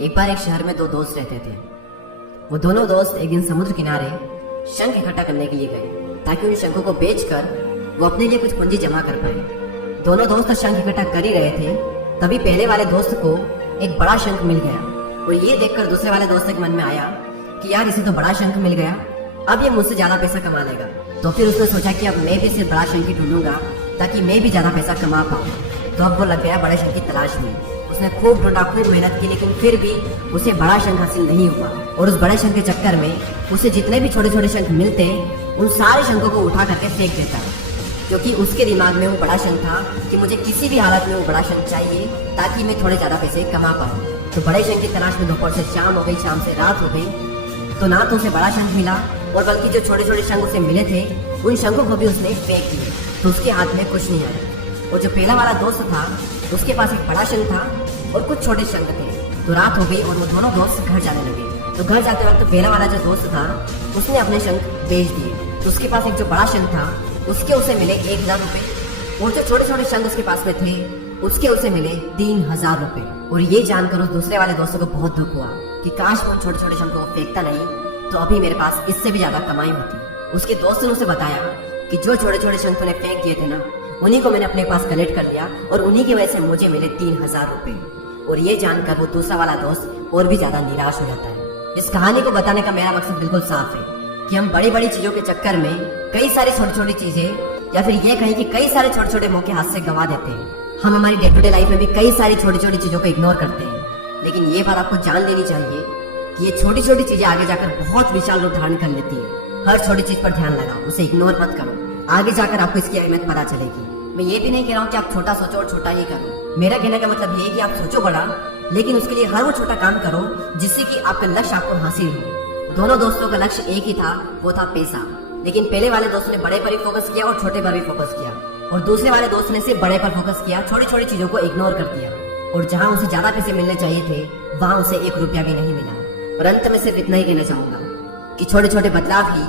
एक बार एक शहर में दो दोस्त रहते थे। वो दोनों दोस्त एक दिन समुद्र किनारे शंख इकट्ठा करने के लिए गए ताकि उन शंखों को बेचकर वो अपने लिए कुछ पूंजी जमा कर पाए। दोनों दोस्त शंख इकट्ठा कर ही रहे थे, तभी पहले वाले दोस्त को एक बड़ा शंख मिल गया और ये देखकर दूसरे वाले दोस्त के मन में आया कि यार इसे तो बड़ा शंख मिल गया, अब ये मुझसे ज्यादा पैसा कमा लेगा। तो फिर उसने सोचा कि अब मैं भी सिर्फ बड़ा शंख ही ढूंढूंगा ताकि मैं भी ज्यादा पैसा कमा पाऊँ। तो अब वो लग गया बड़े शंख की तलाश में। उसने खूब ढूंढा, खूब मेहनत की, लेकिन फिर भी उसे बड़ा शंख हासिल नहीं हुआ। और उस बड़े शंख के चक्कर में उसे जितने भी छोटे छोटे शंख मिलते उन सारे शंखों को उठा करके फेंक देता, क्योंकि उसके दिमाग में वो बड़ा शंख था कि मुझे किसी भी हालत में वो बड़ा शंख चाहिए ताकि मैं थोड़े ज्यादा पैसे कमा पाऊँ। तो बड़े शंख की तलाश में दोपहर से शाम हो गई, शाम से रात हो गई, तो ना तो उसे बड़ा शंख मिला और बल्कि जो छोटे छोटे शंख उसे मिले थे उन शंखों को भी उसने फेंक दिए। तो उसके हाथ में कुछ नहीं आया। और जो पहला वाला दोस्त था उसके पास एक बड़ा शंख था और कुछ छोटे शंख थे। तो रात हो गई और वो दोनों दोस्त घर जाने लगे। तो घर जाते वक्त पहला वाला जो दोस्त था उसने अपने शंख बेच दिए। तो उसके पास एक जो बड़ा शंख था उसके उसे मिले 1000 रुपए और जो छोटे छोटे शंख उसके पास में थे उसके उसे मिले 3000 रुपए। और ये जानकर उस दूसरे वाले दोस्तों को बहुत दुख हुआ कि काश वो छोटे छोटे शंख को फेंकता नहीं तो अभी मेरे पास इससे भी ज्यादा कमाई होती। उसके दोस्त ने उसे बताया कि जो छोटे छोटे शंख तूने फेंक दिए थे ना, उन्हीं को मैंने अपने पास कलेक्ट कर लिया और उन्हीं की वजह से मुझे मिले 3000 रुपए। और ये जानकर वो दूसरा वाला दोस्त और भी ज्यादा निराश हो जाता है। इस कहानी को बताने का मेरा मकसद बिल्कुल साफ है कि हम बड़ी बड़ी चीजों के चक्कर में कई सारी छोटी छोटी चीजें या फिर ये कहें कि कई सारे छोटे छोटे मौके हाथ से गवा देते हैं। हम हमारी डे टू डे लाइफ में भी कई सारी छोटी छोटी चीजों को इग्नोर करते हैं, लेकिन ये बात आपको जान लेनी चाहिए कि ये छोटी छोटी चीजें आगे जाकर बहुत विशाल रूप धारण कर लेती है। हर छोटी चीज पर ध्यान लगाओ, उसे इग्नोर मत करो, आगे जाकर आपको इसकी अहमियत पता चलेगी। मैं ये भी नहीं कह रहा हूँ कि आप छोटा सोचो और छोटा ही करो। मेरा कहने का मतलब ये है कि आप सोचो बड़ा, लेकिन उसके लिए हर वो छोटा काम करो जिससे कि आपका लक्ष्य आपको हासिल हो। दोनों दोस्तों का लक्ष्य एक ही था, वो था पैसा। लेकिन पहले वाले दोस्त ने बड़े पर ही फोकस किया और छोटे पर भी फोकस किया, और दूसरे वाले दोस्त ने सिर्फ बड़े पर फोकस किया, छोटी छोटी चीजों को इग्नोर कर दिया। और जहाँ उसे ज्यादा पैसे मिलने चाहिए थे वहाँ उसे 1 रुपया भी नहीं मिला। और अंत में सिर्फ इतना ही कहना चाहूंगा कि छोटे छोटे बदलाव ही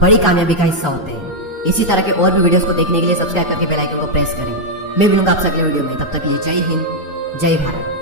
बड़ी कामयाबी का हिस्सा होते हैं। इसी तरह के और भी वीडियोस को देखने के लिए सब्सक्राइब करके बेल आइकन को प्रेस करें। मैं मिलूंगा आपसे अगले वीडियो में, तब तक के लिए जय हिंद, जय भारत।